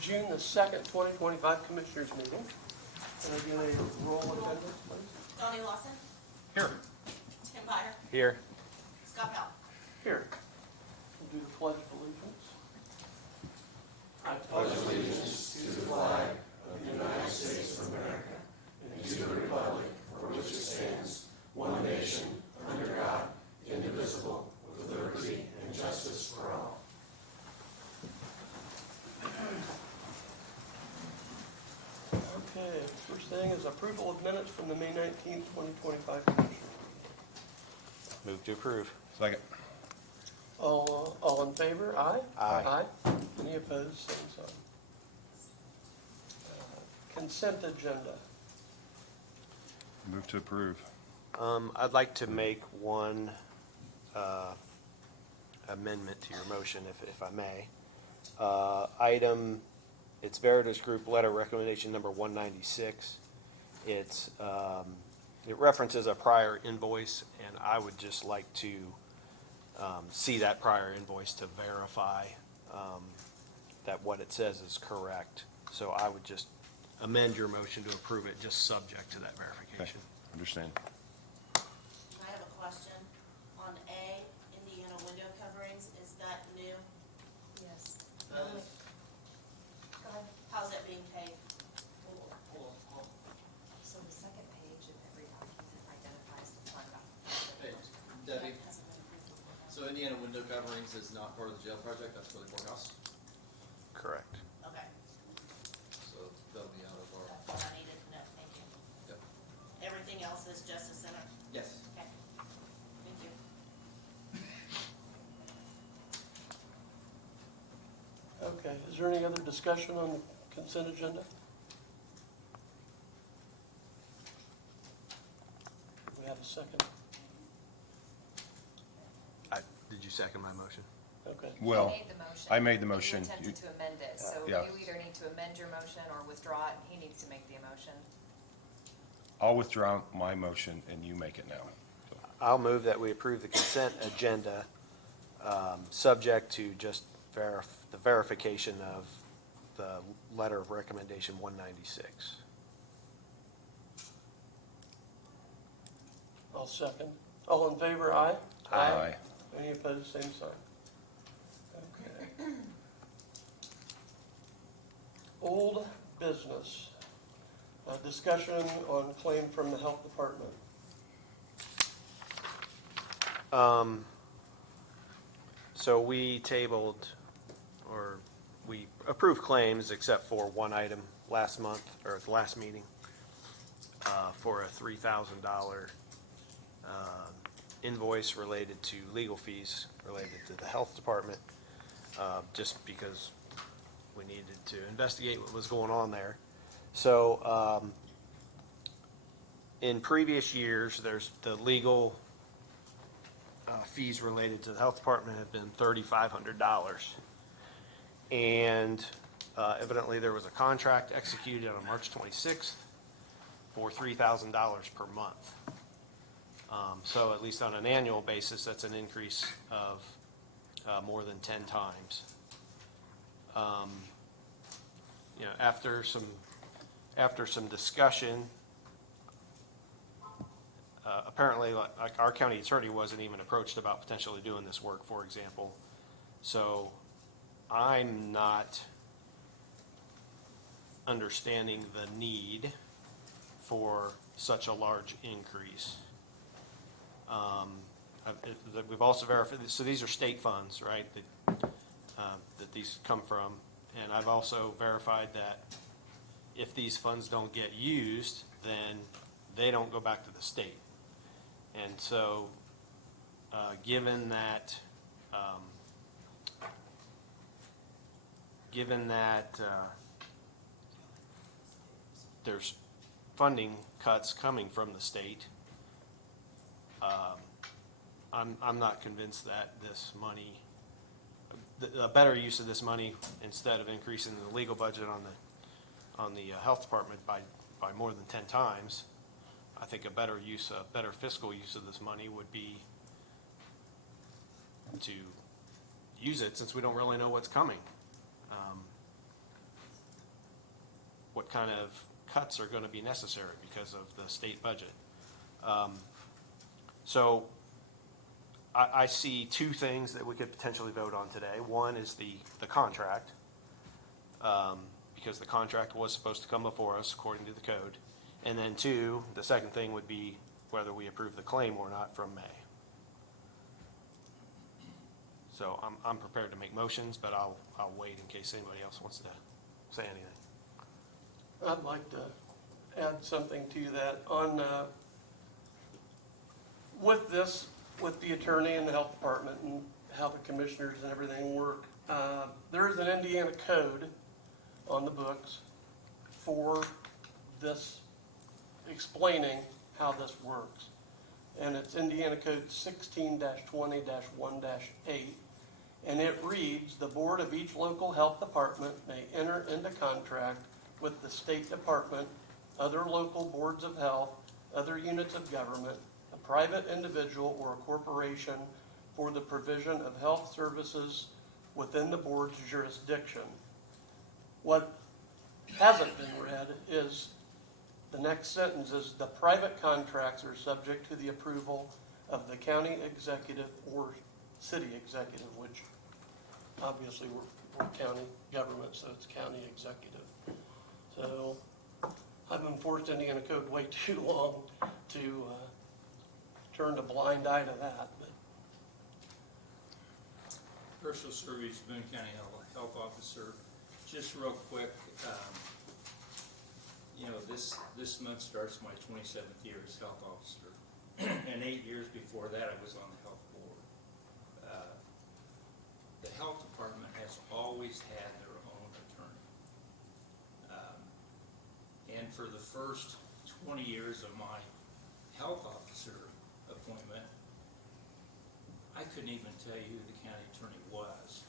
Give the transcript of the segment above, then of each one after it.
June the 2nd, 2025 Commissioners meeting. Can I get a roll attendance, please? Donnie Lawson, Here. Tim Byer, Here. Scott Pell. Here. We'll do the Pledge of Allegiance. I pledge allegiance to the flag of the United States of America and to the republic for which it stands, one nation, under God, indivisible, with liberty and justice for all. Okay, first thing is approval of minutes from the May 19th, 2025 Commissioners. Move to approve. Second. All in favor? Aye? Aye. Any opposed? Same sign. Consent agenda. Move to approve. I'd like to make one amendment to your motion, if I may. It's Veritas Group Letter Recommendation Number 196. It references a prior invoice, and I would just like to see that prior invoice to verify that what it says is correct. So I would just amend your motion to approve it, just subject to that verification. Understand. I have a question. On A, Indiana window coverings, is that new? Yes. Go ahead. How's that being paid? So the second page of every document identifies the fund Hey, Debbie, so Indiana window coverings is not part of the jail project, that's for the courthouse, Correct. Okay, so that'll be out of our, that's all I needed to know, thank you. yep. Everything else is Justice Center? Yes. Okay, thank you. Okay, is there any other discussion on the consent agenda? We have a second. Did you second my motion? Okay. Well, He made the motion. I made the and motion. You attempted to amend it, so Yeah. you either need to amend your motion or withdraw it, and he needs to make the motion. I'll withdraw my motion and you make it now. I'll move that we approve the consent agenda, subject to just the verification of the letter of recommendation 196. I'll second. All in favor, aye? Aye. Any opposed, same sign. Okay. Old business. Discussion on claim from the health department. So we tabled, or we approved claims except for one item last month, or at the last meeting, for a $3,000 invoice related to legal fees related to the health department, just because we needed to investigate what was going on there. So in previous years, there's the legal fees related to the health department have been $3,500. And evidently there was a contract executed on March 26th for $3,000 per month. So at least on an annual basis, that's an increase of more than 10 times. You know, after some discussion, apparently, like our county attorney wasn't even approached about potentially doing this work, for example. So I'm not understanding the need for such a large increase. We've also verified, so these are state funds, right, that these come from. And I've also verified that if these funds don't get used, then they don't go back to the state. And so, given that there's funding cuts coming from the state, I'm not convinced that this money, a better use of this money, instead of increasing the legal budget on the health department by more than 10 times, I think a better fiscal use of this money would be to use it, since we don't really know what's coming. what kind of cuts are gonna be necessary because of the state budget. So I see two things that we could potentially vote on today. One is the contract, because the contract was supposed to come before us according to the code. And then two, the second thing would be whether we approve the claim or not from May. So I'm prepared to make motions, but I'll wait in case anybody else wants to say anything. I'd like to add something to that. On, with this, with the attorney and the health department and how the commissioners and everything work, there is an Indiana code on the books for this, explaining how this works. And it's Indiana Code 16-20-1-8. And it reads, the board of each local health department may enter into contract with the state department, other local boards of health, other units of government, a private individual or a corporation for the provision of health services within the board's jurisdiction. What hasn't been read is the next sentence is the private contracts are subject to the approval of the county executive or city executive, which obviously we're county government, so it's county executive. So I've enforced Indiana code way too long to turn a blind eye to that. But Herschel Service, Boone County Health Officer. Just real quick, this month starts my 27th year as health officer. And 8 years before that, I was on the health board. The health department has always had their own attorney. And for the first 20 years of my health officer appointment, I couldn't even tell you who the county attorney was.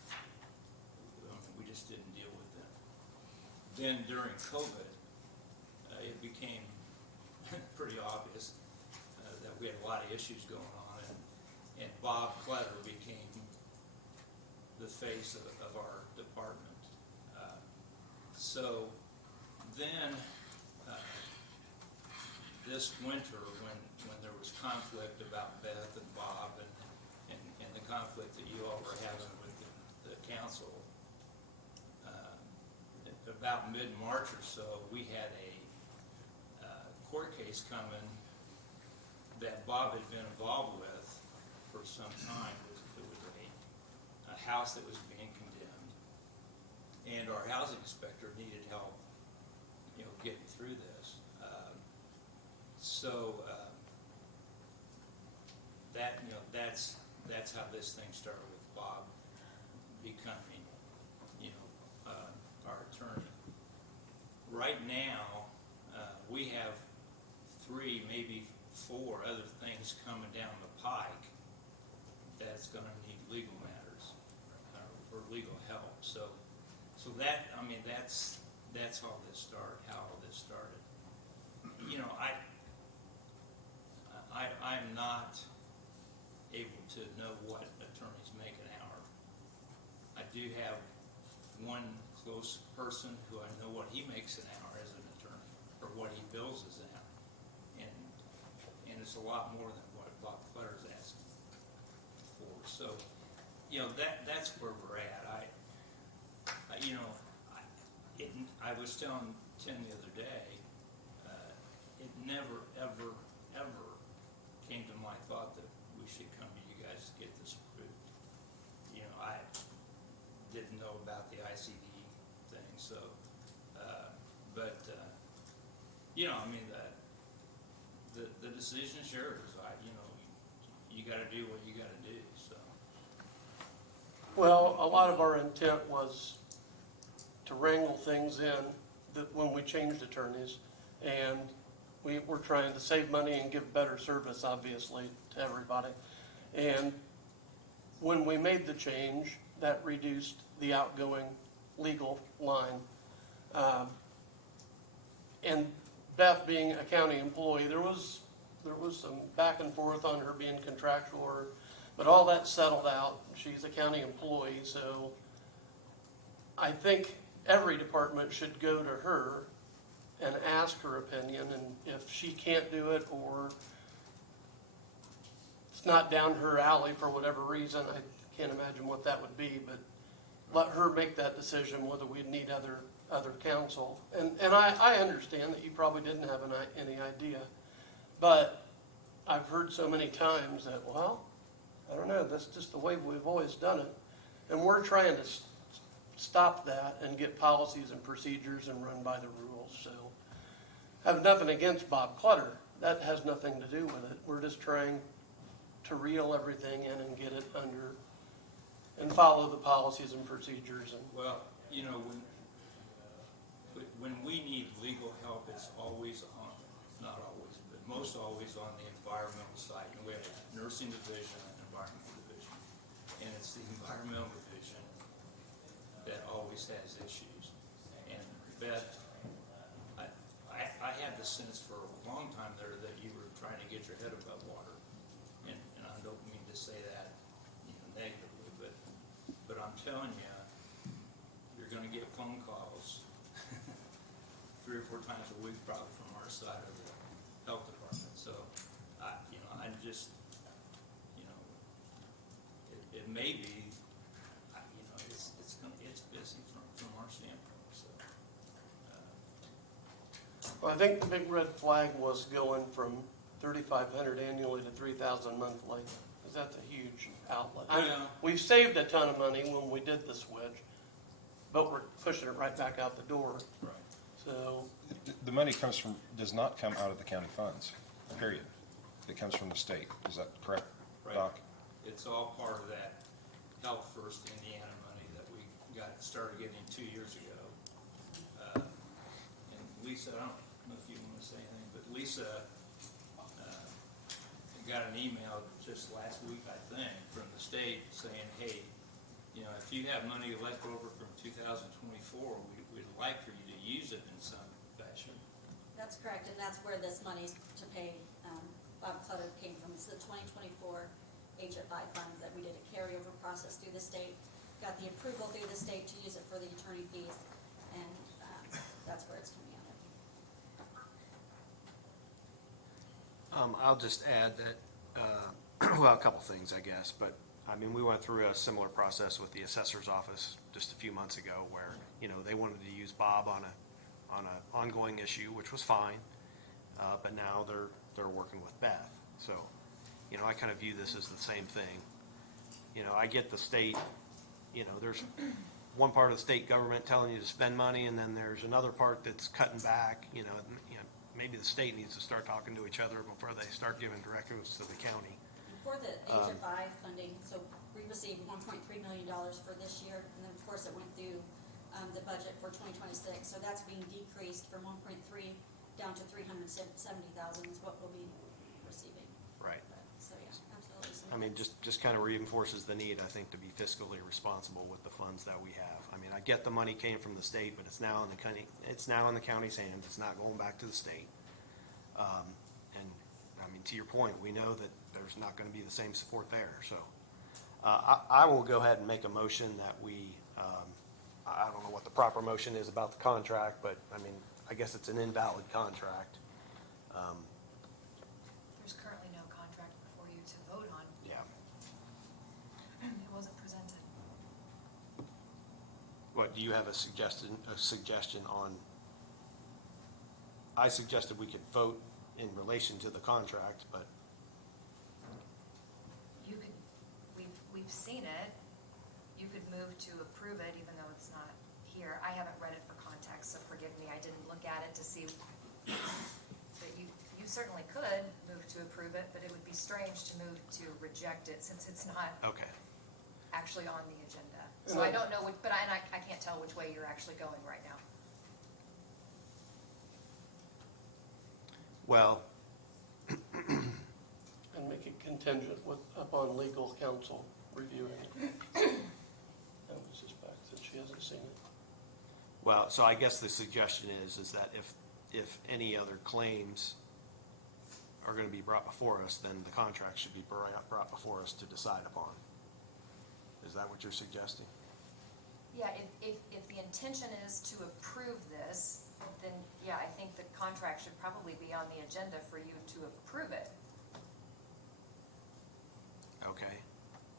We just didn't deal with them. Then during COVID, it became pretty obvious that we had a lot of issues going on, and Bob Kletter became the face of our department. So then, this winter, when there was conflict about Beth and Bob and the conflict that you all were having with the council, about mid-March or so, we had a court case coming that Bob had been involved with for some time. It was a house that was being condemned, and our housing inspector needed help, getting through this. That's how this thing started with Bob becoming, our attorney. Right now, we have 3, maybe 4 other things coming down the pike that's going to need legal matters or legal help. So that's how this started. I'm not able to know what attorneys make an hour. I do have one close person who I know what he makes an hour as an attorney, or what he bills as an hour, and it's a lot more than what Bob Clutter's asking for. So, that's where we're at. I was telling Tim the other day, it never, ever, ever came to my thought that we should come to you guys to get this approved. I didn't know about the ICD thing, so, the decision's yours. You gotta do what you gotta do, so. well, a lot of our intent was to wrangle things in that when we changed attorneys, and we were trying to save money and give better service, obviously, to everybody. And when we made the change, that reduced the outgoing legal line. And Beth being a county employee, there was some back and forth on her being contractual, but all that settled out. She's a county employee, so I think every department should go to her and ask her opinion, and if she can't do it, or it's not down her alley for whatever reason, I can't imagine what that would be, but let her make that decision whether we need other counsel. And I understand that you probably didn't have any idea, but I've heard so many times that, well, I don't know, that's just the way we've always done it. And we're trying to stop that and get policies and procedures and run by the rules, so. I have nothing against Bob Clutter, that has nothing to do with it. We're just trying to reel everything in and get it under, and follow the policies and procedures and. Well, you know, when we need legal help, it's always on, not always, but most always on the environmental side. And we have a nursing division and environmental division. And it's the environmental division that always has issues. And Beth, I had the sense for a long time there that you were trying to get your head above water. And I don't mean to say that, you know, negatively, but I'm telling you, you're gonna get phone calls 3 or 4 times a week probably from our side of the health department. So, I'm just, it may be, it's busy from our standpoint, so. Well, I think the big red flag was going from 3,500 annually to 3,000 monthly, because that's a huge outlet. Yeah. We've saved a ton of money when we did the switch, but we're pushing it right back out the door, Right. so. The money does not come out of the county funds, period. It comes from the state. Is that correct, Right. Doc? It's all part of that Health First Indiana money that we started getting 2 years ago. And Lisa, I don't know if you want to say anything, but Lisa got an email just last week, I think, from the state saying, hey, if you have money left over from 2024, we'd like for you to use it in some fashion. That's correct, and that's where this money to pay Bob Clutter came from. It's the 2024 HFI funds that we did a carryover process through the state, got the approval through the state to use it for the attorney fees, and that's where it's coming out of. I'll just add that, well, a couple things, I guess, but, I mean, we went through a similar process with the assessor's office just a few months ago where, they wanted to use Bob on an ongoing issue, which was fine, but now they're working with Beth. So, I kind of view this as the same thing. I get the state, there's one part of the state government telling you to spend money, and then there's another part that's cutting back, maybe the state needs to start talking to each other before they start giving directives to the county. For the HFI funding, so we received $1.3 million for this year, and then of course it went through the budget for 2026, so that's being decreased from 1.3 down to 370,000 is what we'll be receiving. Right. So yeah, absolutely. So I mean, just kind of reinforces the need, I think, to be fiscally responsible with the funds that we have. I mean, I get the money came from the state, but it's now in the county's hands. It's not going back to the state. And I mean, to your point, we know that there's not going to be the same support there. So I will go ahead and make a motion that we, I don't know what the proper motion is about the contract, but I mean, I guess it's an invalid contract. There's currently no contract before you to vote on. Yeah. It wasn't presented. What, do you have a suggestion on? I suggested we could vote in relation to the contract, but You could, we've seen it. You could move to approve it even though it's not here. I haven't read it for context, so forgive me. I didn't look at it to see. But you certainly could move to approve it, but it would be strange to move to reject it since it's not okay. actually on the agenda. So I don't know, but I can't tell which way you're actually going right now. Well, And make it contingent upon legal counsel reviewing it. That was just back that she hasn't seen it. well, so I guess the suggestion is that if any other claims are going to be brought before us, then the contract should be brought before us to decide upon. Is that what you're suggesting? Yeah, if the intention is to approve this, then, yeah, I think the contract should probably be on the agenda for you to approve it. Okay.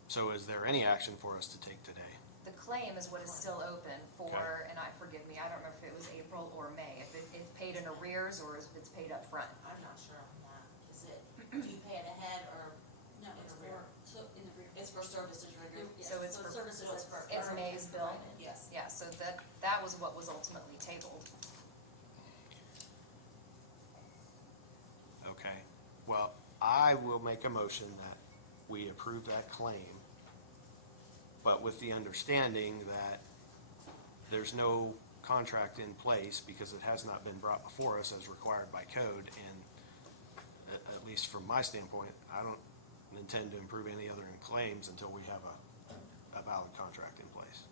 So is there any action for us to take today? The claim is what is still open for, Okay. and forgive me, I don't remember if it was April or May, if it's paid in arrears or if it's paid up front. I'm not sure on that. Is it, do you pay it ahead or No, in it's arrear? for, so in the rear. It's for services rendered? Yes, So it's so for- services so it's for- It's are May's bill. provided. Yes. Yeah, so that was what was ultimately tabled. Okay. Well, I will make a motion that we approve that claim, but with the understanding that there's no contract in place because it has not been brought before us as required by code, and at least from my standpoint, I don't intend to approve any other claims until we have a valid contract in place.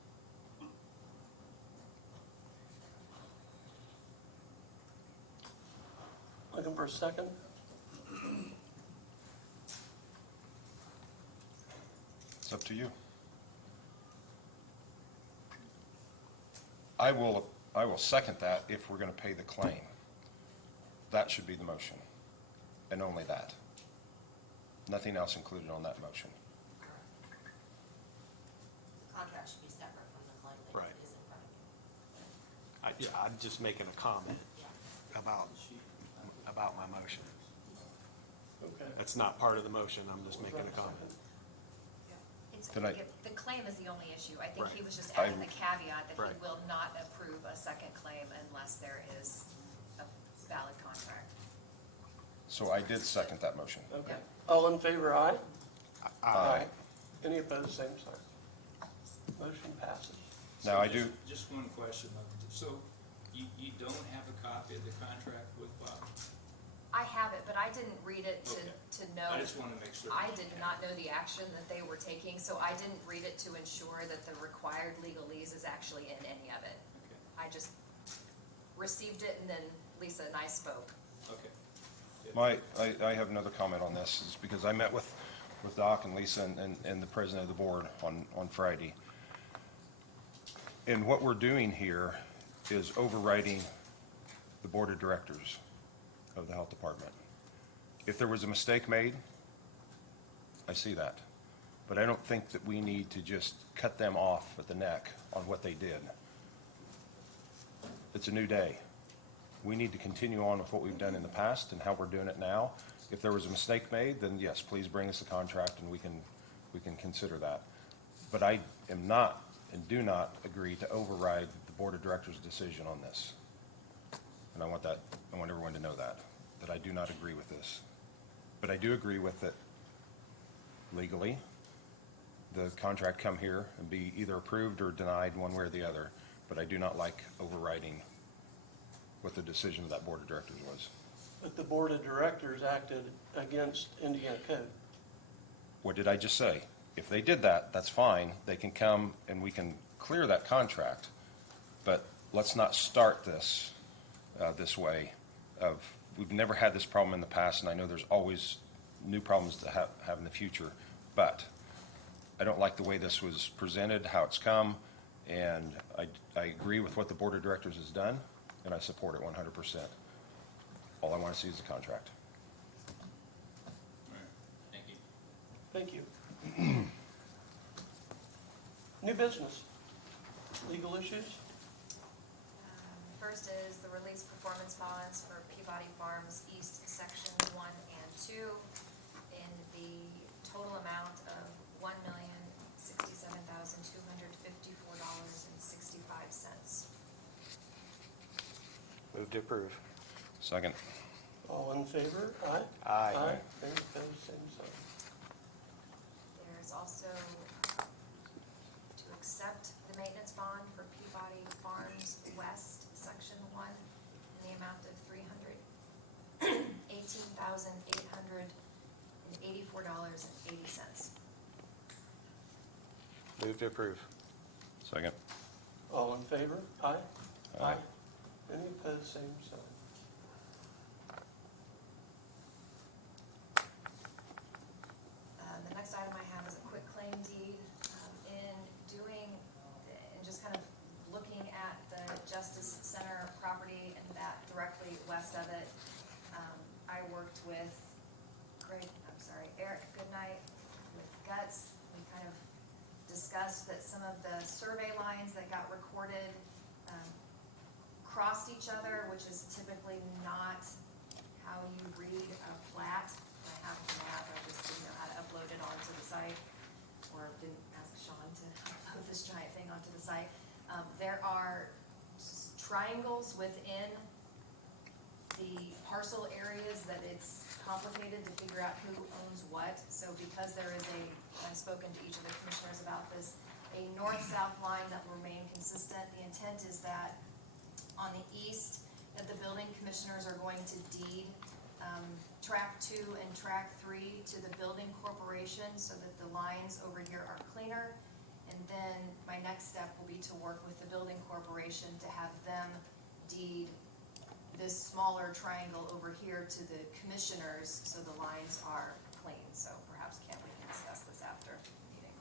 Looking for a second? It's up to you. I will second that if we're gonna pay the claim. That should be the motion, and only that. Nothing else included on that motion. The contract should be separate from the claim that Right. is in front of you. Yeah, I'm just making a comment Yeah. about my motion. Okay. That's not part of the motion, I'm just making a comment. It's, Then I- the claim is the only issue. I think he Right. was just adding I- the caveat that he Right. will not approve a second claim unless there is a valid contract. So I did second that motion. Okay. All in favor, aye? Aye. Any opposed, same sign. Motion passes. Now, So I do, Just one question. So you don't have a copy of the contract with Bob? I have it, but I didn't read it Okay. to know. I just want to make sure. I did not know the action that they were taking, so I didn't read it to ensure that the required legalese is actually in any of it. Okay, I just received it and then Lisa and I spoke. okay. I have another comment on this, is because I met with Doc and Lisa and the president of the board on Friday. And what we're doing here is overriding the board of directors of the health department. If there was a mistake made, I see that. But I don't think that we need to just cut them off at the neck on what they did. It's a new day. We need to continue on with what we've done in the past and how we're doing it now. If there was a mistake made, then yes, please bring us the contract and we can consider that. But I am not and do not agree to override the board of directors' decision on this. And I want everyone to know that I do not agree with this. But I do agree with it legally. The contract come here and be either approved or denied one way or the other. But I do not like overriding what the decision of that board of directors was. But the board of directors acted against Indiana code. What did I just say? If they did that, that's fine. They can come and we can clear that contract. But let's not start this this way of, we've never had this problem in the past, and I know there's always new problems to have in the future. But I don't like the way this was presented, how it's come, and I agree with what the board of directors has done, and I support it 100%. All I want to see is the contract. All right, thank you. Thank you. New business. Legal issues? First is the release performance bonds for Peabody Farms East Section 1 and 2 in the total amount of $1,067,254.65. Move to approve. Second. All in favor? Aye? Aye. Any opposed, same sign. There's also to accept the maintenance bond for Peabody Farms West, Section 1, in the amount of $318,884.80. Move to approve. Second. All in favor? Aye? Aye. Any opposed, same sign. The next item I have is a quick claim deed. In doing, and just kind of looking at the Justice Center property and that Eric Goodnight with Guts, we kind of discussed that some of the survey lines that got recorded crossed each other, which is typically not how you read a plat. I have the map, I just didn't know how to upload it onto the site, or didn't ask Sean to upload this giant thing onto the site. There are triangles within the parcel areas that it's complicated to figure out who owns what. So because there is I've spoken to each of the commissioners about this, a north-south line that will remain consistent. The intent is that on the east, that the building commissioners are going to deed track 2 and track 3 to the building corporation so that the lines over here are cleaner. And then my next step will be to work with the building corporation to have them deed this smaller triangle over here to the commissioners so the lines are clean. So perhaps we can discuss this after the meeting.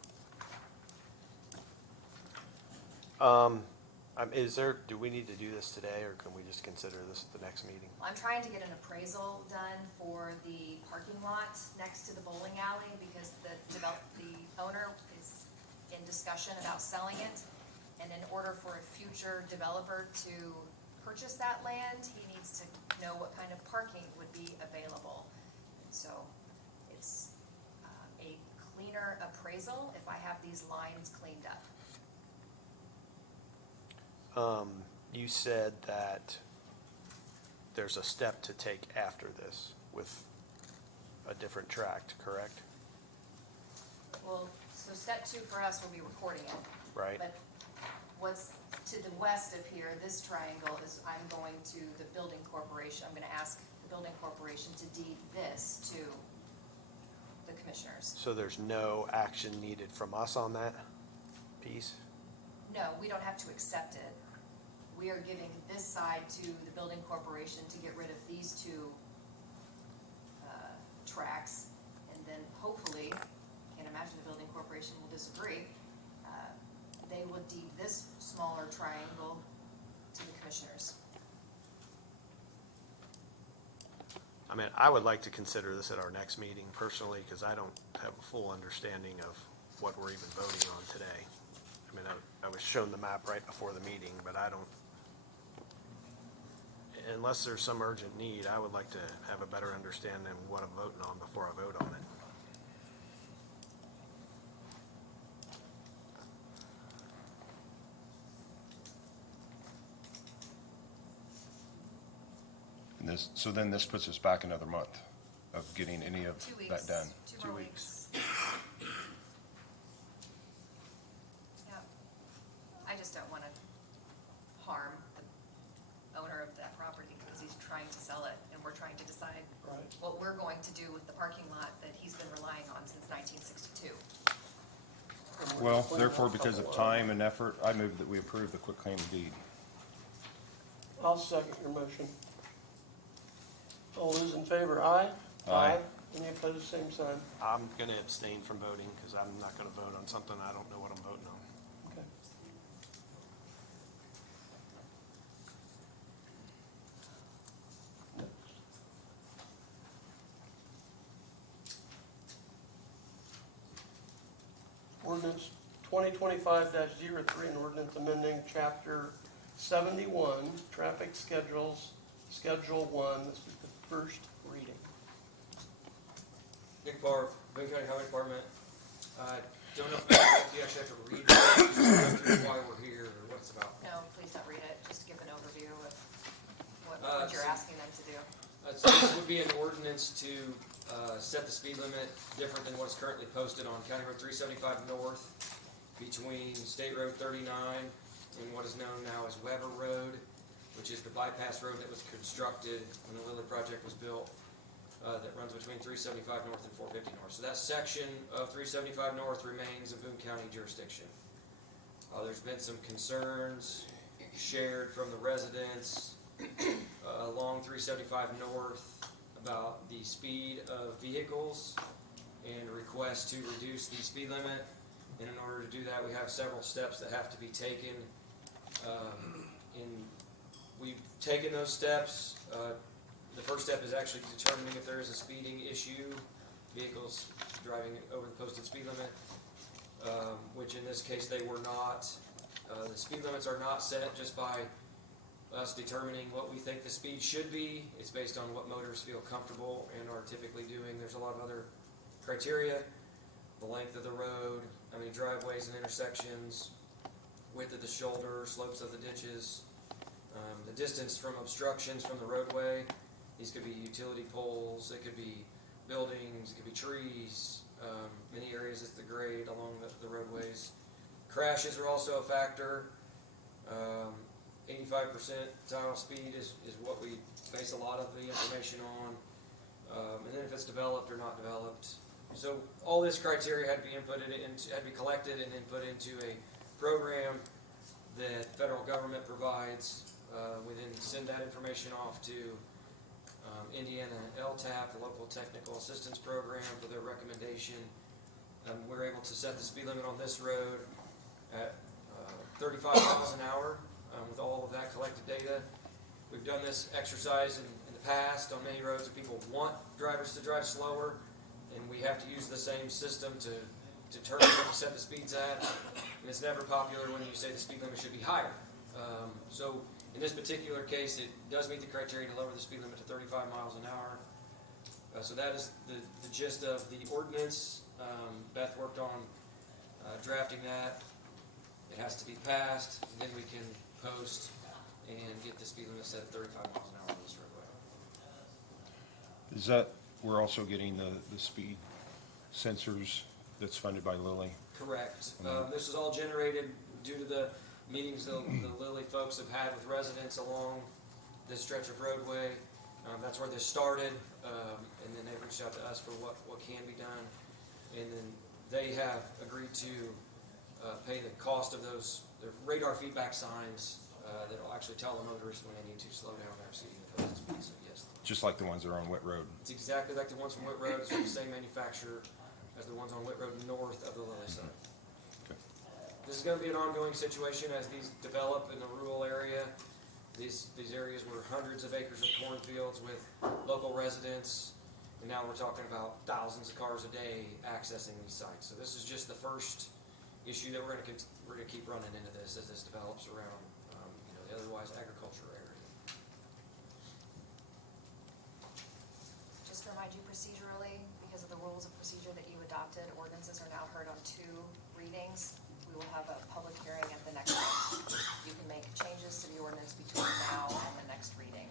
Do we need to do this today, or can we just consider this at the next meeting? I'm trying to get an appraisal done for the parking lot next to the bowling alley because the owner is in discussion about selling it. And in order for a future developer to purchase that land, he needs to know what kind of parking would be available. And so it's a cleaner appraisal if I have these lines cleaned up. You said that there's a step to take after this with a different tract, correct? Well, so step 2 for us will be recording it. Right. But what's to the west of here, this triangle, is I'm going to the building corporation. I'm gonna ask the building corporation to deed this to the commissioners. So there's no action needed from us on that piece? No, we don't have to accept it. We are giving this side to the building corporation to get rid of these 2 tracks. And then hopefully, can't imagine the building corporation will disagree, they will deed this smaller triangle to the commissioners. I mean, I would like to consider this at our next meeting personally, because I don't have a full understanding of what we're even voting on today. I mean, I was shown the map right before the meeting, but I don't, unless there's some urgent need, I would like to have a better understanding of what I'm voting on before I vote on it. And so then this puts us back another month of getting any of 2 weeks. that done. 2 more weeks. Yep. I just don't wanna harm the owner of that property because he's trying to sell it and we're trying to decide Right. what we're going to do with the parking lot that he's been relying on since 1962. Well, therefore, because of time and effort, I move that we approve the quitclaim deed. I'll second your motion. All those in favor, aye? Aye. Any opposed, same sign. I'm gonna abstain from voting, because I'm not gonna vote on something I don't know what I'm voting on. Okay. Ordinance 2025-03, an ordinance amending chapter 71, traffic schedules, schedule 1. This is the first reading. Nick Barr, Boone County Highway Department. Don't know if you actually have to read it, why we're here or what it's about. No, please don't read it, just give an overview of what you're So- asking them to do. So this would be an ordinance to set the speed limit different than what's currently posted on County Road 375 North between State Road 39 and what is known now as Weber Road, which is the bypass road that was constructed when the Lilly project was built, that runs between 375 North and 450 North. So that section of 375 North remains in Boone County jurisdiction. There's been some concerns shared from the residents along 375 North about the speed of vehicles and requests to reduce the speed limit. And in order to do that, we have several steps that have to be taken. And we've taken those steps. the first step is actually determining if there is a speeding issue, vehicles driving over the posted speed limit, which in this case they were not. The speed limits are not set just by us determining what we think the speed should be. It's based on what motorists feel comfortable and are typically doing. There's a lot of other criteria: the length of the road, how many driveways and intersections, width of the shoulder, slopes of the ditches, the distance from obstructions from the roadway. These could be utility poles, it could be buildings, it could be trees, many areas it's the grade along the roadways. Crashes are also a factor. 85 percentile speed is what we base a lot of the information on. And then if it's developed or not developed. So all this criteria had to be had to be collected and then put into a program that federal government provides. We then send that information off to Indiana LTAP, the Local Technical Assistance Program, for their recommendation. We're able to set the speed limit on this road at 35 miles an hour with all of that collected data. We've done this exercise in the past on many roads that people want drivers to drive slower, and we have to use the same system to determine what to set the speeds at. And it's never popular when you say the speed limit should be higher. So in this particular case, it does meet the criteria to lower the speed limit to 35 miles an hour. So that is the gist of the ordinance. Beth worked on drafting that. It has to be passed, and then we can post and get the speed limit set at 35 miles an hour on this roadway. Is that, we're also getting the speed sensors that's funded by Lilly? Correct. This is all generated due to the meetings the Lilly folks have had with residents along this stretch of roadway. That's where this started, and then they reached out to us for what can be done. And then they have agreed to pay the cost of those radar feedback signs that'll actually tell the motorists when they need to slow down or exceed the posted speed. So yes, Just like the ones that are on Whit Road? it's exactly like the ones from Whit Road. It's from the same manufacturer as the ones on Whit Road north of the Lilly site. Okay. This is going to be an ongoing situation as these develop in the rural area. These areas were hundreds of acres of cornfields with local residents, and now we're talking about thousands of cars a day accessing these sites. So this is just the first issue that we're going to keep running into this as this develops around the otherwise agricultural area. Just to remind you procedurally, because of the rules of procedure that you adopted, ordinances are now heard on 2 readings. We will have a public hearing at the next one. You can make changes to the ordinance between now and the next reading.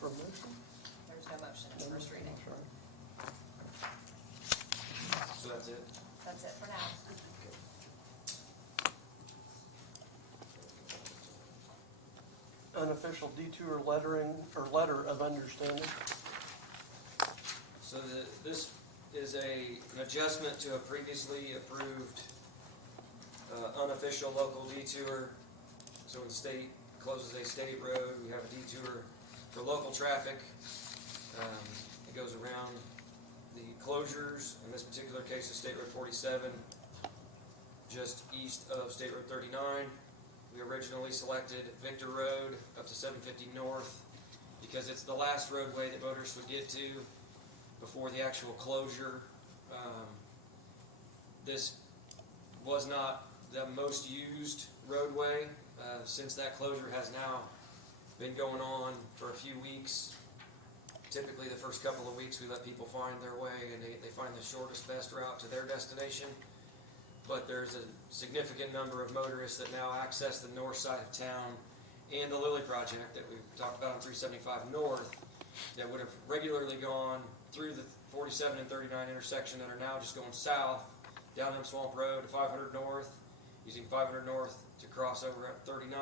For a motion? There's no motion in the first reading. So that's it. That's it for now. Unofficial detour lettering, or letter of understanding. So this is an adjustment to a previously approved unofficial local detour. So when the state closes a state road, we have a detour for local traffic. It goes around the closures. In this particular case, is State Road 47, just east of State Road 39. We originally selected Victor Road up to 750 North because it's the last roadway that motorists would get to before the actual closure. This was not the most used roadway since that closure has now been going on for a few weeks. Typically the first couple of weeks we let people find their way and they find the shortest, best route to their destination. But there's a significant number of motorists that now access the north side of town and the Lilly project that we've talked about on 375 North that would have regularly gone through the 47 and 39 intersection that are now just going south down M Swamp Road to 500 North, using 500 North to cross over at 39,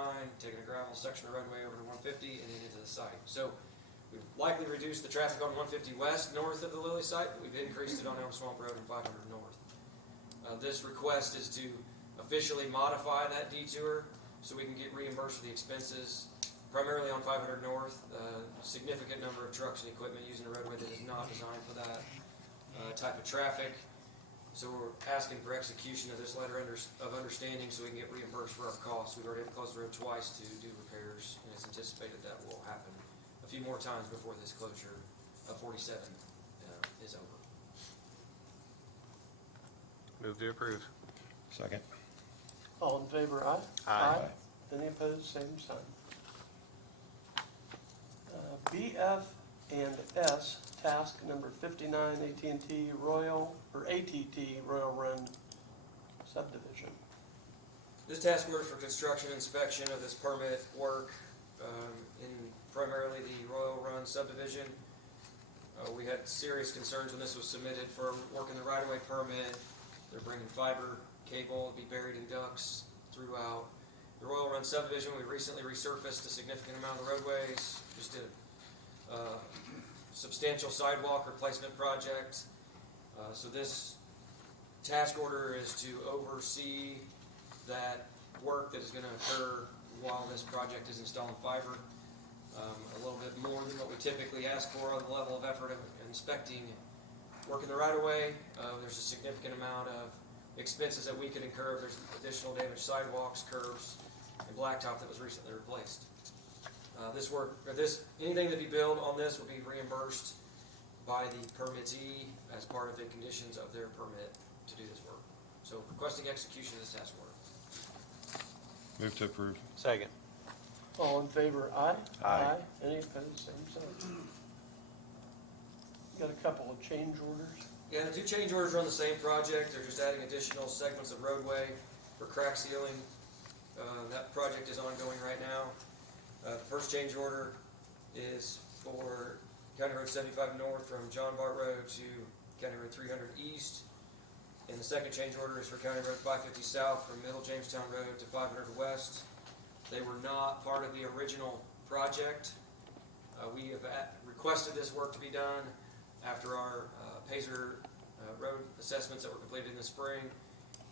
taking a gravel section of roadway over to 150 and then into the site. So we've likely reduced the traffic on 150 West north of the Lilly site, but we've increased it on Elm Swamp Road and 500 North. This request is to officially modify that detour so we can get reimbursed for the expenses, primarily on 500 North. A significant number of trucks and equipment using a roadway that is not designed for that type of traffic. So we're asking for execution of this letter of understanding so we can get reimbursed for our costs. We've already had to close the road twice to do repairs, and it's anticipated that will happen a few more times before this closure of 47 is over. Move to approve. Second. All in favor, aye? Aye. Any opposed, same sign. BF and S, task number 59, AT&T Royal, or ATT Royal Run subdivision. This task order for construction inspection of this permit work in primarily the Royal Run subdivision. We had serious concerns when this was submitted for work in the right-of-way permit. They're bringing fiber cable to be buried in ducts throughout the Royal Run subdivision. We recently resurfaced a significant amount of the roadways, just did a substantial sidewalk replacement project. So this task order is to oversee that work that is going to occur while this project is installing fiber. A little bit more than what we typically ask for on the level of effort of inspecting work in the right-of-way. There's a significant amount of expenses that we could incur. There's additional damaged sidewalks, curbs, and blacktop that was recently replaced. Anything that be billed on this will be reimbursed by the permittee as part of the conditions of their permit to do this work. So requesting execution of this task order. Move to approve. Second. All in favor, aye? Aye. Any opposed, same sign. Got a couple of change orders. Yeah, the two change orders are on the same project. They're just adding additional segments of roadway for crack sealing. That project is ongoing right now. The first change order is for County Road 75 North from John Bart Road to County Road 300 East. And the second change order is for County Road 550 South from Middle Jamestown Road to 500 West. They were not part of the original project. We have requested this work to be done after our Pazer road assessments that were completed in the spring.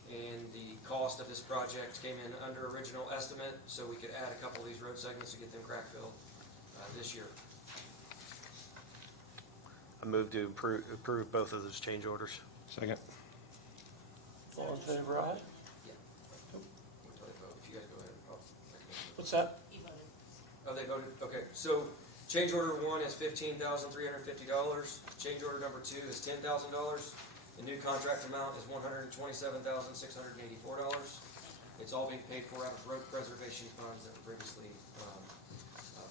And the cost of this project came in under original estimate, so we could add a couple of these road segments to get them crack filled this year. I move to approve both of those change orders. Second. All in favor, aye? Yeah. If you guys go ahead. What's that? He voted. Oh, they voted, okay, so change order one is $15,350, change order number two is $10,000. The new contract amount is $127,684. It's all being paid for out of road preservation funds that were previously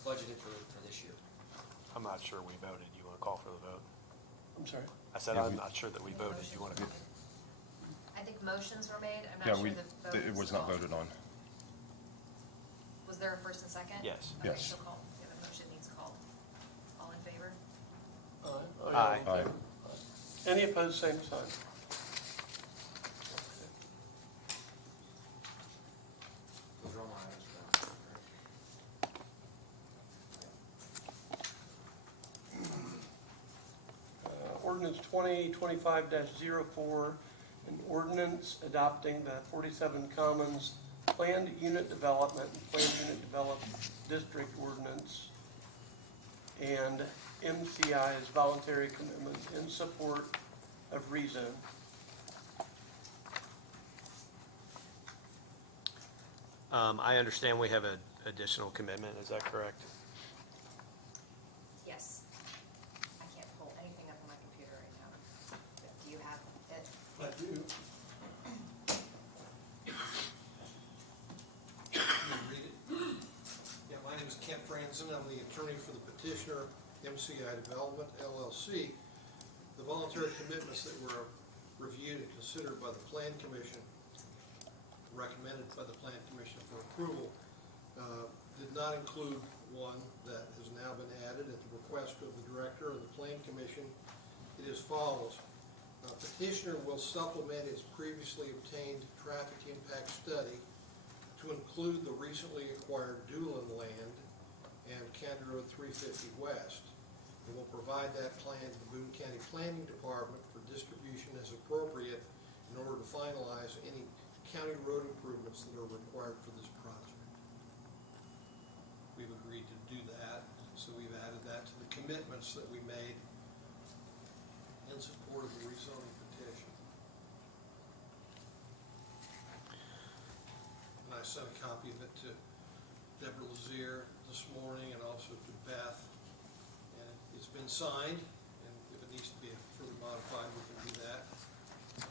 budgeted for this year. I'm not sure we voted. You want to call for the vote? I'm sorry. I said Yeah, I'm not sure that we voted. You want to? I think motions were made, I'm Yeah, not sure the vote it was not voted on. Was there a first and second? Yes. Okay, Yes. so call, yeah, the motion needs called. All in favor? Aye. Oh, yeah, Aye. all in favor. Any opposed, same sign. Those are all my items for that. Ordinance 2025-04, an ordinance adopting the 47 Commons Planned Unit Development and Planned Unit Development District Ordinance and MCI's voluntary commitment in support of rezone. I understand we have an additional commitment. Is that correct? Yes. I can't pull anything up on my computer right now. Do you have it? I do. Read it. Yeah, my name is Kent Franzen. I'm the attorney for the petitioner, MCI Development LLC. The voluntary commitments that were reviewed and considered by the Plan Commission, recommended by the Plan Commission for approval, did not include one that has now been added at the request of the director of the Plan Commission. It is follows. Petitioner will supplement its previously obtained traffic impact study to include the recently acquired Doolin land and County Road 350 West. It will provide that plan to the Boone County Planning Department for distribution as appropriate in order to finalize any county road improvements that are required for this project. We've agreed to do that, so we've added that to the commitments that we made in support of the rezoning petition. sent a copy of it to Deborah Lazier this morning and also to Beth. And it's been signed, and if it needs to be further modified, we can do that.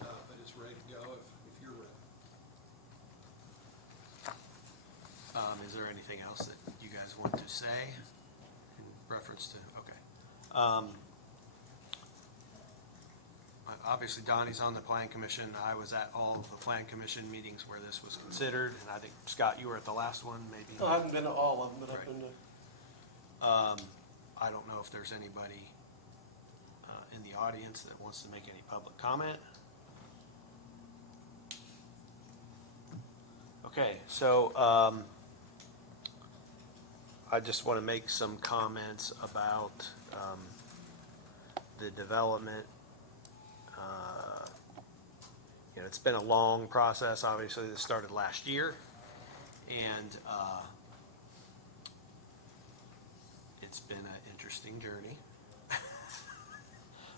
But it's ready to go if you're ready. Is there anything else that you guys want to say in reference to, okay. Obviously Donnie's on the Plan Commission. I was at all of the Plan Commission meetings where this was considered, and I think, Scott, you were at the last one, maybe? I haven't been to all of them, but I've Right. been to, I don't know if there's anybody in the audience that wants to make any public comment. Okay, so I just want to make some comments about the development. You know, it's been a long process. Obviously, this started last year, and it's been an interesting journey.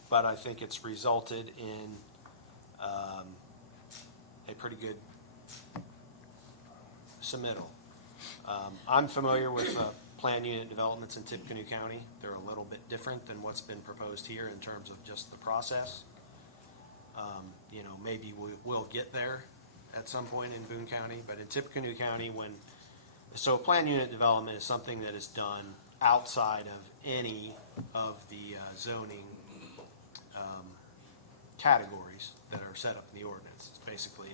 But I think it's resulted in a pretty good submittal. I'm familiar with plan unit developments in Tippecanoe County. They're a little bit different than what's been proposed here in terms of just the process. You know, maybe we'll get there at some point in Boone County, but in Tippecanoe County, so plan unit development is something that is done outside of any of the zoning categories that are set up in the ordinance. It's basically,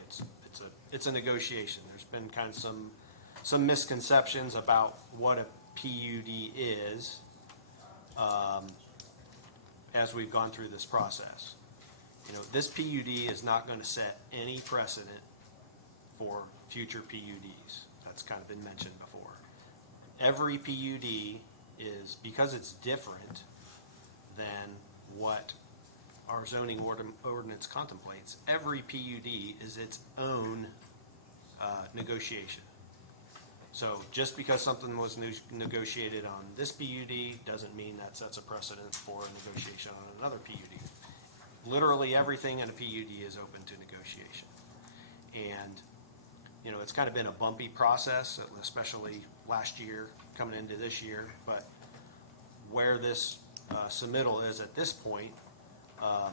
it's a negotiation. There's been kind of some misconceptions about what a PUD is as we've gone through this process. You know, this PUD is not going to set any precedent for future PUDs. That's kind of been mentioned before. Every PUD is, because it's different than what our zoning ordinance contemplates, every PUD is its own negotiation. So just because something was negotiated on this PUD doesn't mean that sets a precedent for a negotiation on another PUD. Literally everything in a PUD is open to negotiation. And, you know, it's kind of been a bumpy process, especially last year, coming into this year. But where this submittal is at this point, I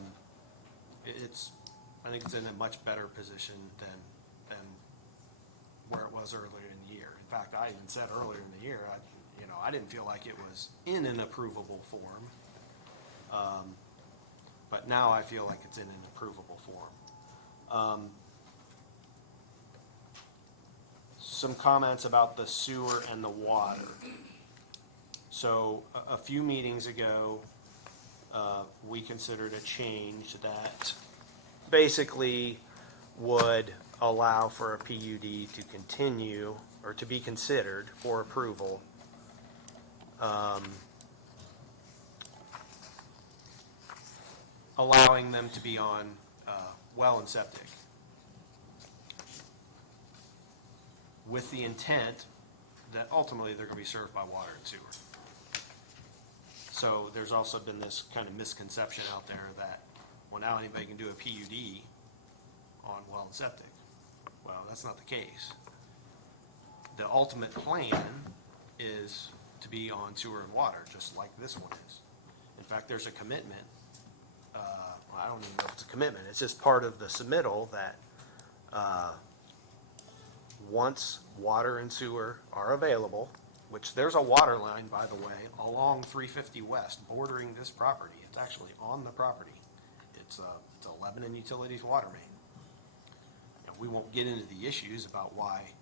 think it's in a much better position than where it was earlier in the year. In fact, I even said earlier in the year, I didn't feel like it was in an approvable form. But now I feel like it's in an approvable form. Some comments about the sewer and the water. So a few meetings ago, we considered a change that basically would allow for a PUD to continue or to be considered for approval allowing them to be on well and septic, with the intent that ultimately they're going to be served by water and sewer. So there's also been this kind of misconception out there that, well, now anybody can do a PUD on well and septic. Well, that's not the case. The ultimate plan is to be on sewer and water, just like this one is. In fact, there's a commitment. I don't even know if it's a commitment. It's just part of the submittal that once water and sewer are available, which there's a water line, by the way, along 350 West bordering this property. It's actually on the property. It's a Lebanon Utilities water main. And we won't get into the issues about why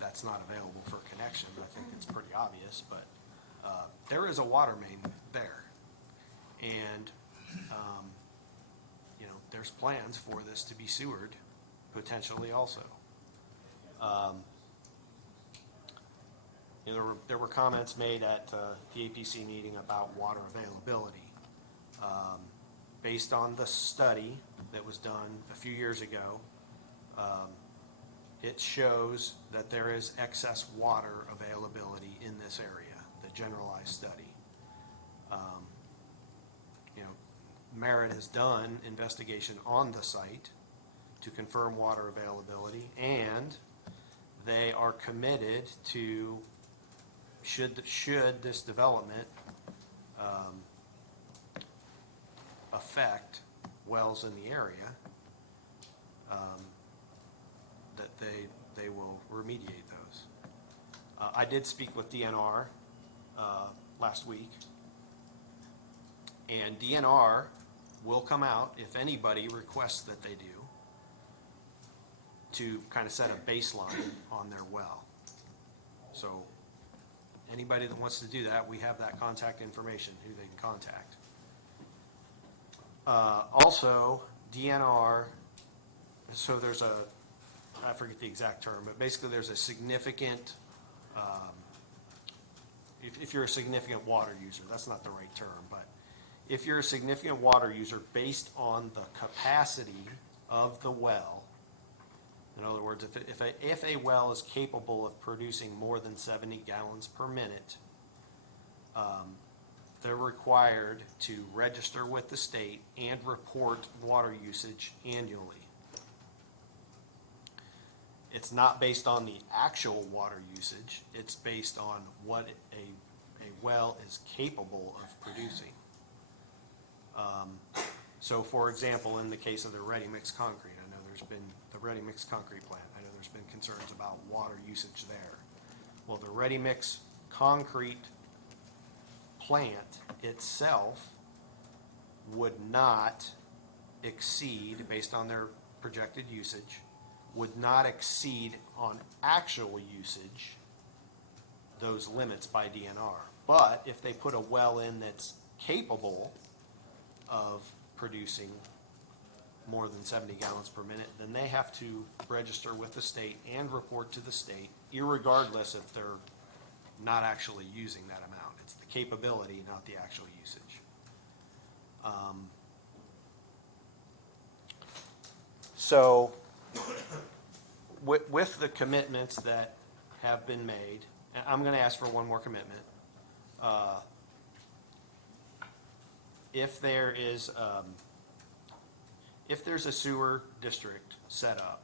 that's not available for connection. I think it's pretty obvious, but there is a water main there. And there's plans for this to be sewered, potentially also. There were comments made at the APC meeting about water availability. Based on the study that was done a few years ago, it shows that there is excess water availability in this area, the generalized study. Merit has done investigation on the site to confirm water availability, and they are committed to, should this development affect wells in the area, that they will remediate those. I did speak with DNR last week, and DNR will come out if anybody requests that they do, to kind of set a baseline on their well. So anybody that wants to do that, we have that contact information, who they can contact. Also, DNR, so there's a, I forget the exact term, but basically there's a significant, if you're a significant water user, that's not the right term, but if you're a significant water user based on the capacity of the well, in other words, if a well is capable of producing more than 70 gallons per minute, they're required to register with the state and report water usage annually. It's not based on the actual water usage, it's based on what a well is capable of producing. So for example, in the case of the ready-mix concrete, I know there's been the ready-mix concrete plant, I know there's been concerns about water usage there. Well, the ready-mix concrete plant itself would not exceed, based on their projected usage, would not exceed on actual usage those limits by DNR. But if they put a well in that's capable of producing more than 70 gallons per minute, then they have to register with the state and report to the state, irregardless if they're not actually using that amount. It's the capability, not the actual usage. So with the commitments that have been made, and I'm going to ask for one more commitment. If there's a sewer district set up,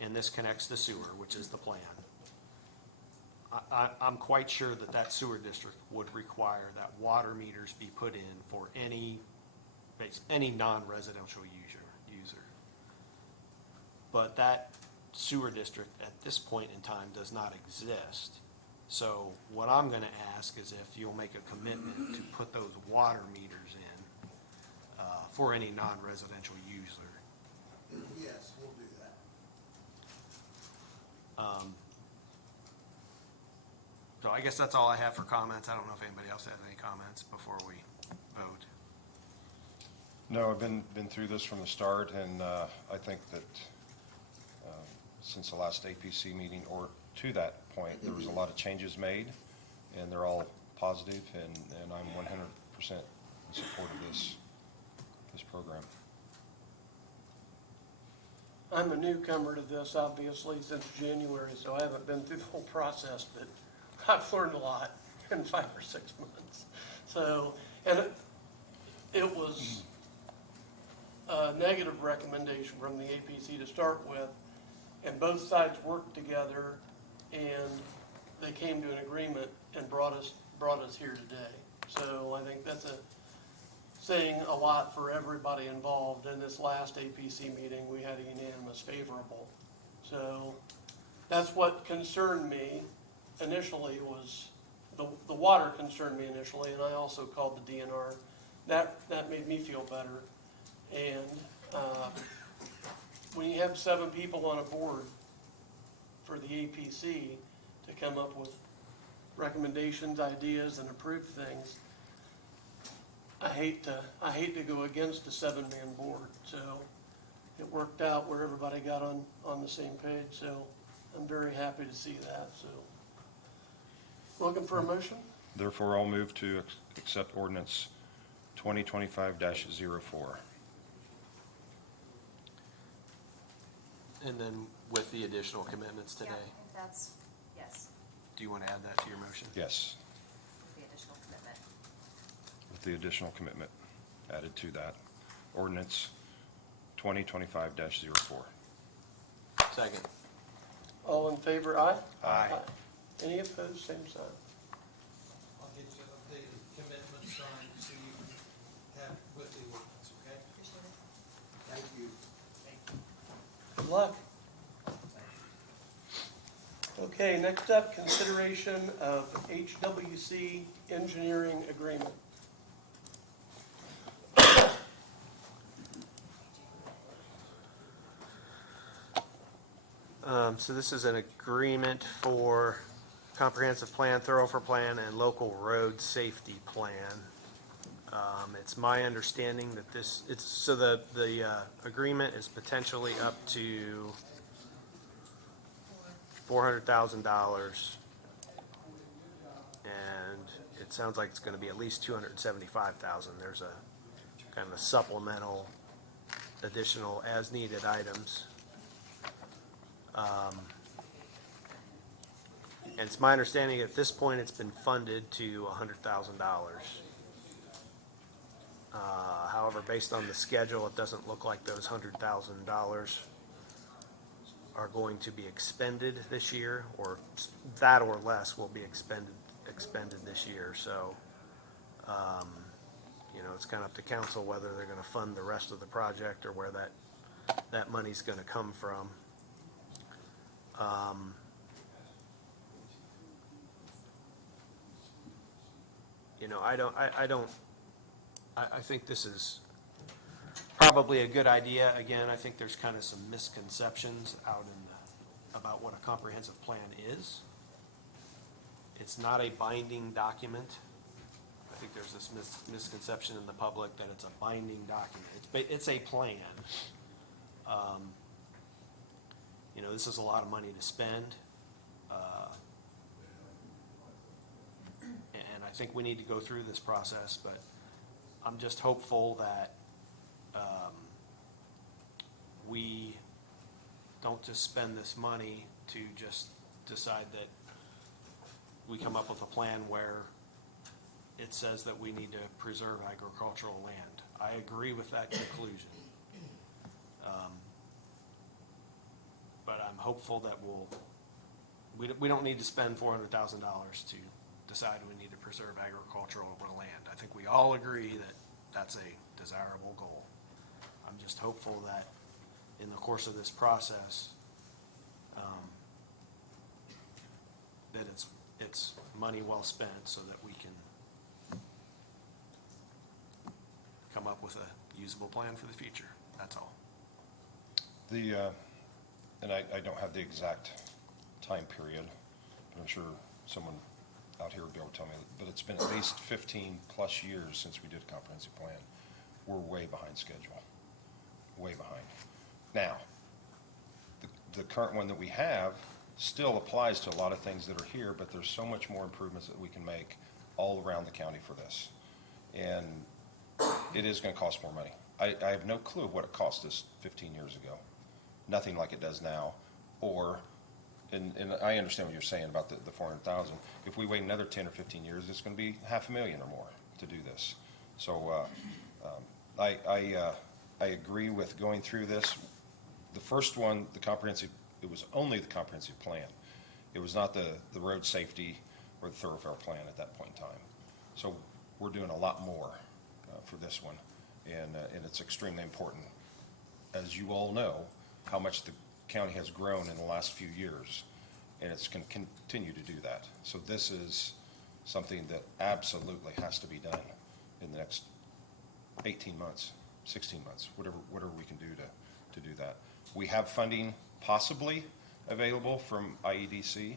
and this connects to sewer, which is the plan, I'm quite sure that that sewer district would require that water meters be put in for any non-residential user. But that sewer district at this point in time does not exist. So what I'm gonna ask is if you'll make a commitment to put those water meters in for any non-residential user. Yes, we'll do that. So I guess that's all I have for comments. I don't know if anybody else has any comments before we vote. No, I've been through this from the start, and I think that since the last APC meeting, or to that point, there was a lot of changes made, and they're all positive, and I'm 100% in support of this program. I'm a newcomer to this, obviously, since January, so I haven't been through the whole process, but I've learned a lot in 5 or 6 months. So, and it was a negative recommendation from the APC to start with, and both sides worked together, and they came to an agreement and brought us here today. So I think that's saying a lot for everybody involved. In this last APC meeting, we had a unanimous favorable. So that's what concerned me initially, was the water concerned me initially, and I also called the DNR. That made me feel better. And when you have 7 people on a board for the APC to come up with recommendations, ideas, and approve things, I hate to go against a 7-man board. So it worked out where everybody got on the same page. So I'm very happy to see that. So looking for a motion? Therefore, I'll move to accept ordinance 2025-04. And then with the additional commitments today, Yeah, if that's, yes, do you want to add that to your motion? Yes, the additional commitment. with the additional commitment added to that. Ordinance 2025-04. Second. All in favor, aye? Aye. Any opposed, same sign. I'll get you an updated commitment signed so you can have with the ordinance, okay? Appreciate it. Thank you. Good luck. Okay, next up, consideration of HWC engineering agreement. So this is an agreement for comprehensive plan, thoroughfare plan, and local road safety plan. It's my understanding that the agreement is potentially up to $400,000. And it sounds like it's gonna be at least $275,000. There's a kind of a supplemental additional as-needed items. And it's my understanding at this point, it's been funded to $100,000. However, based on the schedule, it doesn't look like those $100,000 are going to be expended this year, or that or less will be expended this year. So, it's kind of up to council whether they're going to fund the rest of the project or where that money's going to come from. I think this is probably a good idea. Again, I think there's kind of some misconceptions about what a comprehensive plan is. It's not a binding document. I think there's this misconception in the public that it's a binding document. It's a plan. This is a lot of money to spend. And I think we need to go through this process, but I'm just hopeful that we don't just spend this money to just decide that we come up with a plan where it says that we need to preserve agricultural land. I agree with that conclusion. But I'm hopeful that we don't need to spend $400,000 to decide we need to preserve agricultural land. I think we all agree that that's a desirable goal. I'm just hopeful that in the course of this process, that it's money well spent so that we can come up with a usable plan for the future. That's all. And I don't have the exact time period, but I'm sure someone out here will be able to tell me, but it's been at least 15 plus years since we did a comprehensive plan. We're way behind schedule, way behind. Now, the current one that we have still applies to a lot of things that are here, but there's so much more improvements that we can make all around the county for this. And it is gonna cost more money. I have no clue what it cost us 15 years ago. Nothing like it does now. And I understand what you're saying about the 400,000. If we wait another 10 or 15 years, it's gonna be $500,000 or more to do this. So, I agree with going through this. The first one, it was only the comprehensive plan. It was not the road safety or the thoroughfare plan at that point in time. So we're doing a lot more for this one, and it's extremely important. As you all know, how much the county has grown in the last few years, and it's going to continue to do that. So this is something that absolutely has to be done in the next 18 months, 16 months, whatever we can do to do that. We have funding possibly available from IEDC,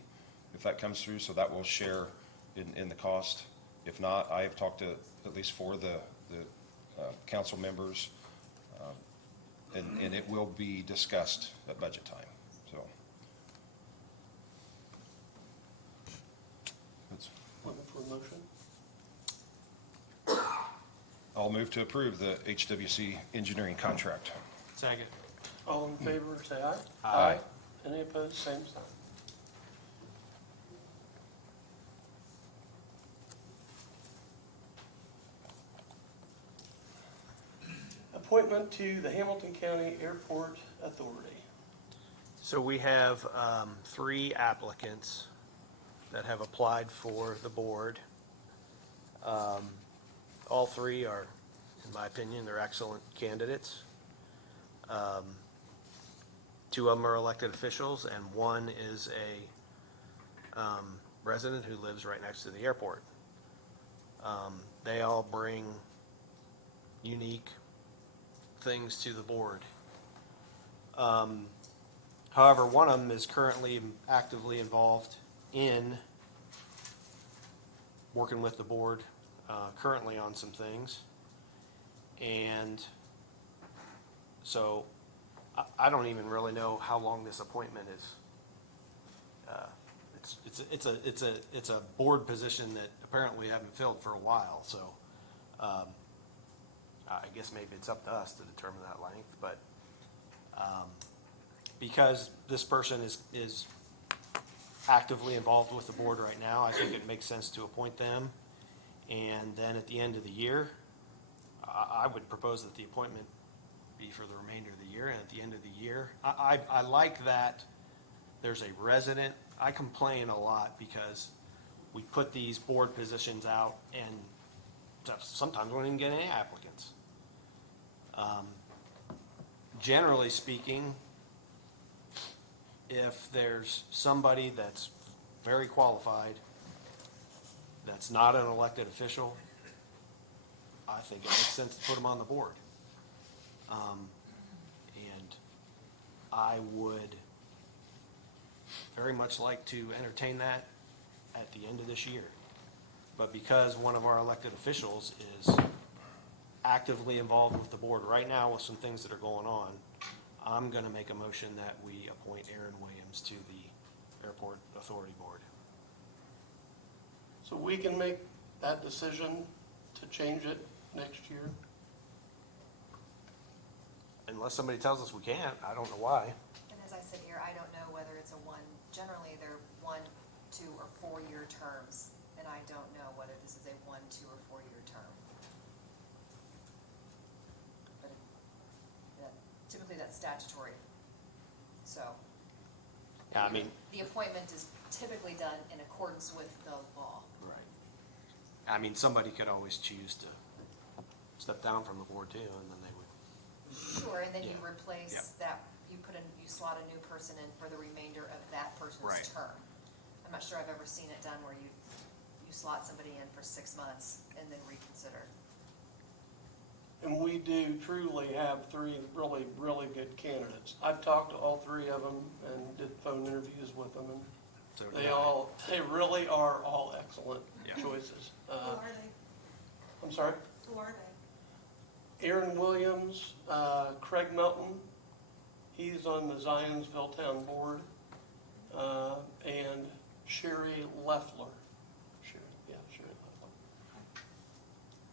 if that comes through, so that will share in the cost. If not, I have talked to at least 4 of the council members, and it will be discussed at budget time, so. Looking for a motion? I'll move to approve the HWC engineering contract. Second. All in favor, say aye. Aye. Any opposed, same sign. Appointment to the Hamilton County Airport Authority. So we have 3 applicants that have applied for the board. All 3 are, in my opinion, they're excellent candidates. 2 of them are elected officials, and 1 is a resident who lives right next to the airport. They all bring unique things to the board. However, one of them is currently actively involved in working with the board currently on some things. And so I don't even really know how long this appointment is. It's a board position that apparently we haven't filled for a while, so I guess maybe it's up to us to determine that length, but because this person is actively involved with the board right now, I think it makes sense to appoint them. And then at the end of the year, I would propose that the appointment be for the remainder of the year, and at the end of the year, I like that there's a resident. I complain a lot because we put these board positions out and sometimes we don't even get any applicants. Generally speaking, if there's somebody that's very qualified, that's not an elected official, I think it makes sense to put them on the board. And I would very much like to entertain that at the end of this year. But because one of our elected officials is actively involved with the board right now with some things that are going on, I'm gonna make a motion that we appoint Aaron Williams to the Airport Authority Board. So we can make that decision to change it next year? Unless somebody tells us we can't, I don't know why. And as I sit here, I don't know whether it's generally they're 1, 2, or 4-year terms, and I don't know whether this is a 1, 2, or 4-year term. But typically that's statutory, so. Yeah, I mean, The appointment is typically done in accordance with the law. right. I mean, somebody could always choose to step down from the board too, and then they would. Sure, and then you Yeah. replace Yep. that, you slot a new person in for the remainder of that person's Right. term. I'm not sure I've ever seen it done where you slot somebody in for 6 months and then reconsider. And we do truly have 3 really, really good candidates. I've talked to all 3 of them and did phone interviews with them, and So do they I. they really are all excellent Yeah. choices. Who are they? I'm sorry? Who are they? Aaron Williams, Craig Melton, he's on the Zionsville Town Board, and Sherry Leffler. Sherry Leffler.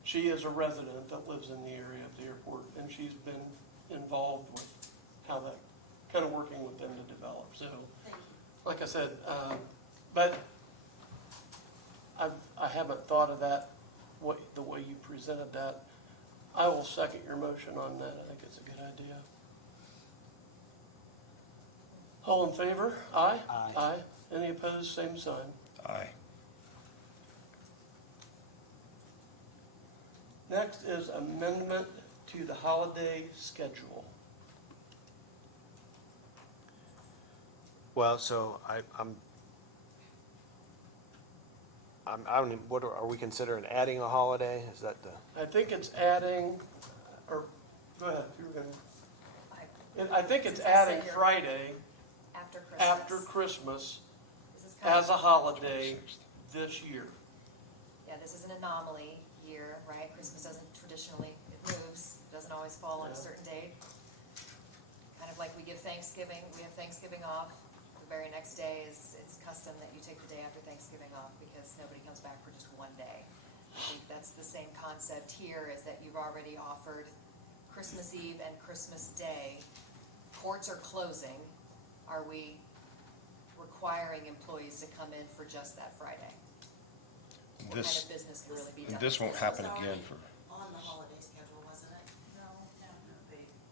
She is a resident that lives in the area of the airport, and she's been involved with how that, kind of working with them to develop. So, Thank you. like I said, but I haven't thought of that, the way you presented that. I will second your motion on that. I think it's a good idea. All in favor? Aye? Aye. Aye. Any opposed? Same sign. Aye. Next is amendment to the holiday schedule. Well, so I don't even, what are we considering adding a holiday? Is that the? I think it's adding, or, go ahead, you were gonna, I think it's Since I sit adding here Friday After Christmas. after Christmas This is kind as a of, holiday this year. yeah, this is an anomaly year, right? Christmas doesn't traditionally, it moves, it doesn't always fall on a Yeah. certain date. Kind of like we have Thanksgiving off. The very next day it's custom that you take the day after Thanksgiving off because nobody comes back for just one day. I think that's the same concept here, is that you've already offered Christmas Eve and Christmas Day. Courts are closing. Are we requiring employees to come in for just that Friday? What kind This, of business can really be done? this won't This happen was again already for, On the holiday schedule, wasn't it? No.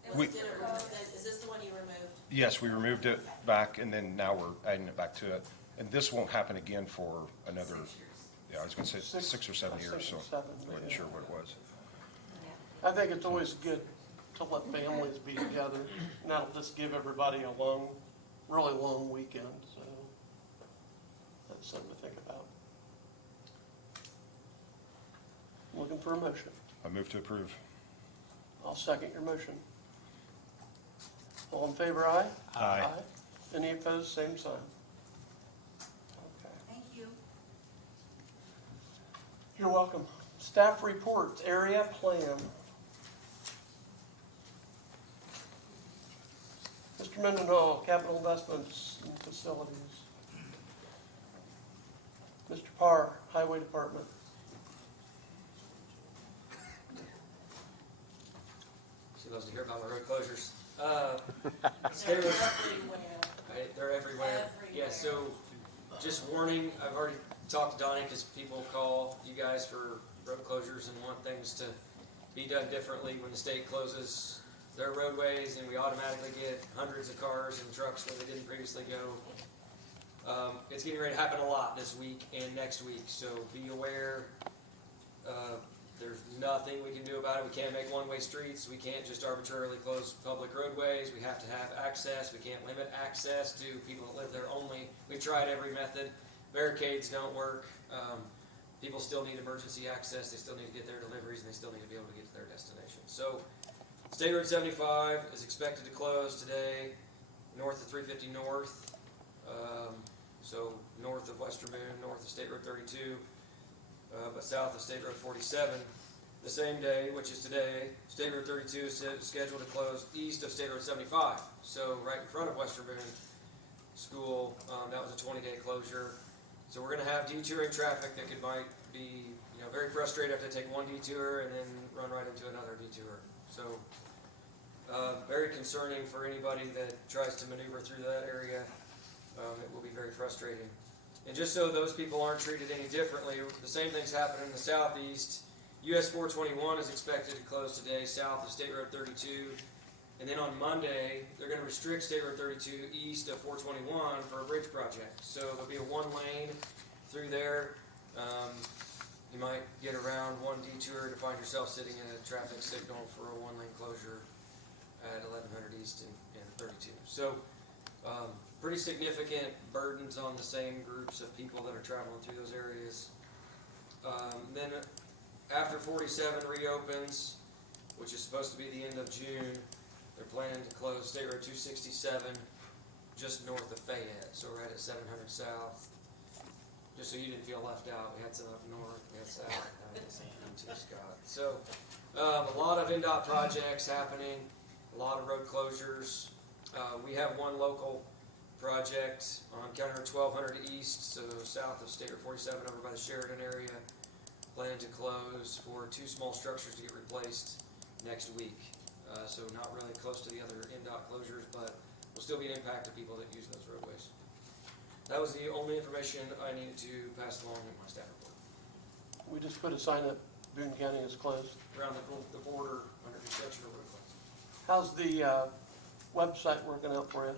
It We- was, did it remove, is this the one you removed? Yes, we removed it back, and then now we're adding it back to it. And this won't happen again for another, yeah, I was gonna say 6 or 7 years, so 6 or 7, I wasn't yeah. sure what it was. I think it's always good to let families be together, and that'll just give everybody a long, really long weekend, so that's something to think about. Looking for a motion. I move to approve. I'll second your motion. All in favor, aye? Aye. Any opposed, same sign. Okay. Thank you. You're welcome. Staff reports, area plan. Mr. Mendenhall, capital investments and facilities. Mr. Parr, highway department. She loves to hear about my road closures. State road- Right, they're everywhere. Yeah, so just warning, I've already talked to Donnie because people call you guys for road closures and want things to be done differently when the state closes their roadways and we automatically get hundreds of cars and trucks where they didn't previously go. It's getting ready to happen a lot this week and next week, so be aware. There's nothing we can do about it. We can't make one-way streets. We can't just arbitrarily close public roadways. We have to have access. We can't limit access to people that live there only. We've tried every method. Barricades don't work. People still need emergency access. They still need to get their deliveries, and they still need to be able to get to their destination. So, State Road 75 is expected to close today, north of 350 North. So north of Western Boone, north of State Road 32. But south of State Road 47, the same day, which is today, State Road 32 is scheduled to close east of State Road 75. So right in front of Western Boone School, that was a 20-day closure. So we're going to have detouring traffic that might be, very frustrated if they take one detour and then run right into another detour. So very concerning for anybody that tries to maneuver through that area. It will be very frustrating. And just so those people aren't treated any differently, the same thing's happening in the southeast. US 421 is expected to close today south of State Road 32. And then on Monday, they're going to restrict State Road 32 east of 421 for a bridge project. So there'll be a one lane through there. You might get around one detour to find yourself sitting in a traffic signal for a one lane closure at 1100 East and 32. So pretty significant burdens on the same groups of people that are traveling through those areas. Then after 47 reopens, which is supposed to be the end of June, they're planning to close State Road 267 just north of Fayette. So we're right at 700 South. Just so you didn't feel left out, we had some up north, we had south, into Scott. So a lot of NDOT projects happening, a lot of road closures. We have one local project on County Road 1200 East, so south of State Road 47 over by the Sheridan area. Plan to close for 2 small structures to get replaced next week. So not really close to the other NDOT closures, but will still be an impact to people that use those roadways. That was the only information I needed to pass along in my staff report. We just put a sign up, Boone County is closed. Around the border under construction or road. How's the website working out for you?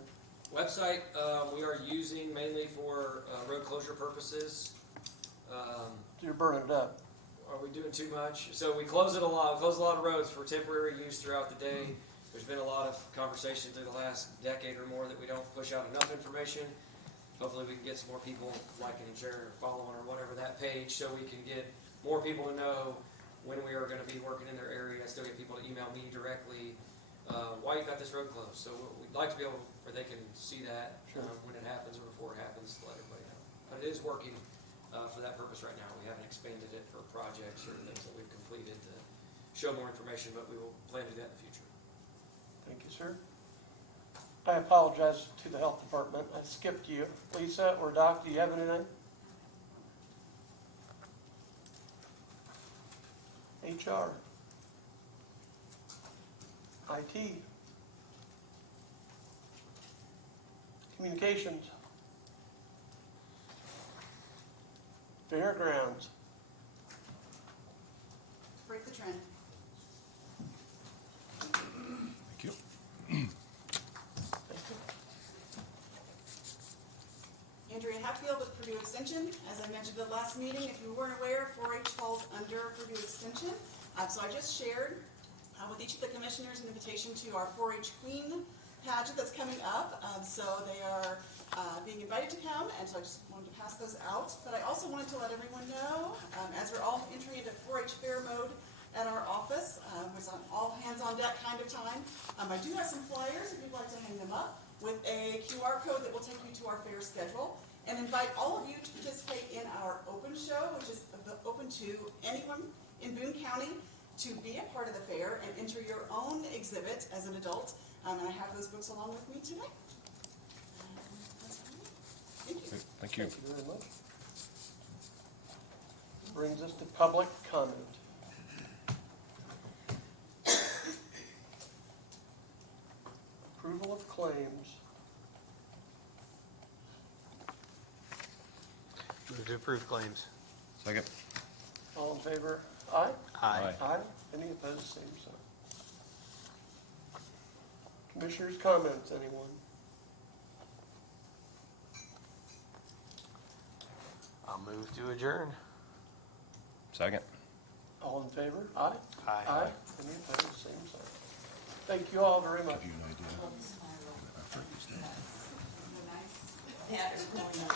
Website, we are using mainly for road closure purposes. You're burning it up. Are we doing too much? So we close it a lot. We close a lot of roads for temporary use throughout the day. There's been a lot of conversation through the last decade or more that we don't push out enough information. Hopefully we can get some more people liking and sharing or following or whatever that page, so we can get more people to know when we are going to be working in their area. I still get people to email me directly, why you got this road closed. So we'd like to be able where they can see that when it happens or before it happens to let everybody know. But it is working for that purpose right now. We haven't expanded it for projects or things that we've completed to show more information, but we will plan to do that in the future. Thank you, sir. I apologize to the health department. I skipped you. Lisa or Doc, do you have anything? HR. IT. Communications. Fairgrounds. Break the trend. Thank you. Thank you. Extension. As I mentioned at the last meeting, if you weren't aware, 4-H falls under Purdue Extension. So I just shared with each of the commissioners an invitation to our 4-H Queen pageant that's coming up. So they are being invited to come, and so I just wanted to pass those out. But I also wanted to let everyone know, as we're all entering into 4-H fair mode at our office, it's an all hands on deck kind of time. I do have some flyers if you'd like to hang them up with a QR code that will take you to our fair schedule, and invite all of you to participate in our open show, which is open to anyone in Boone County to be a part of the fair and enter your own exhibit as an adult. And I have those books along with me today. Thank you. Thank you. Thank you very much. Brings us to public comment. Approval of claims. Move to approve claims. Second. All in favor? Aye? Aye. Aye. Any opposed, same sign. Commissioners' comments, anyone? I'll move to adjourn. Second. All in favor? Aye? Aye. Aye. Any opposed, same sign. Thank you all very much. Give you an idea. Yeah, it's going on.